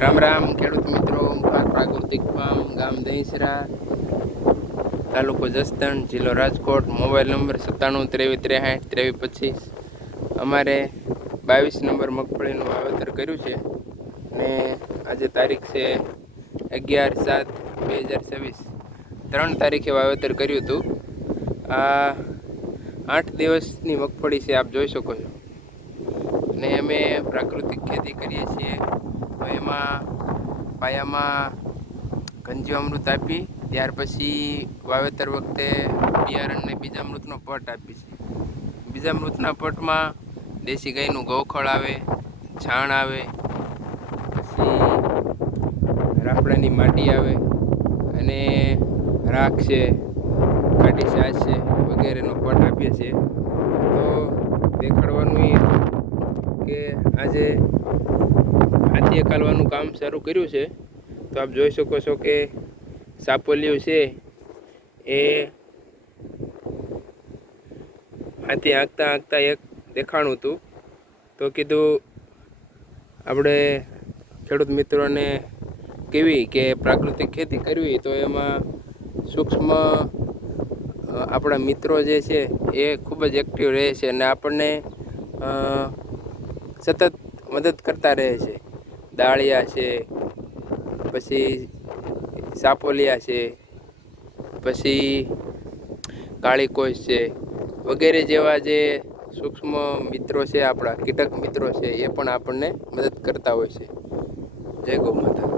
રામ રામ ખેડૂત મિત્રો, પ્રાકૃતિક ફાર્મ, ગામ દહીસરા, તાલુકો જસદણ, જિલ્લો રાજકોટ, મોબાઈલ નંબર 97 23 63 23 25. અમારે 22 નંબર મગફળીનું વાવેતર કર્યું છે ને આજે તારીખ છે 11/7/2024. 3 તારીખે વાવેતર કર્યું હતું. આ 8 દિવસની મગફળી છે, આપ જોઈ શકો છો. ને અમે પ્રાકૃતિક ખેતી કરીએ છીએ, તો એમાં પાયામાં ઘનજીવામૃત આપી, ત્યાર પછી વાવેતર વખતે બિયારણને બીજામૃતનો પટ આપી છે. બીજામૃતના પટમાં દેશી ગાયનું ગોખળ આવે, છાણ આવે, પછી રાફડાની માટી આવે અને રાખ છે, કાઢી છાશ છે વગેરેનો પટ આપીએ છીએ. તો દેખાડવાનું એ હતું કે આજે હાથીએ કાલવાનું કામ શરૂ કર્યું છે. તો આપ જોઈ શકો છો કે સાપોલિયું છે એ હાથી આંકતા એક દેખાણું હતું. તો કીધું આપણે ખેડૂત મિત્રોને કેવી કે પ્રાકૃતિક ખેતી કરવી, તો એમાં સૂક્ષ્મ આપણા મિત્રો જે છે એ ખૂબ જ એક્ટિવ રહે છે અને આપણને સતત મદદ કરતા રહે છે. દાળિયા છે, પછી સાપોલિયા છે, પછી કાળી કોષ છે વગેરે જેવા જે સૂક્ષ્મ મિત્રો છે, આપણા કીટક મિત્રો છે, એ પણ આપણને મદદ કરતા હોય છે. જય ગૌ માતા.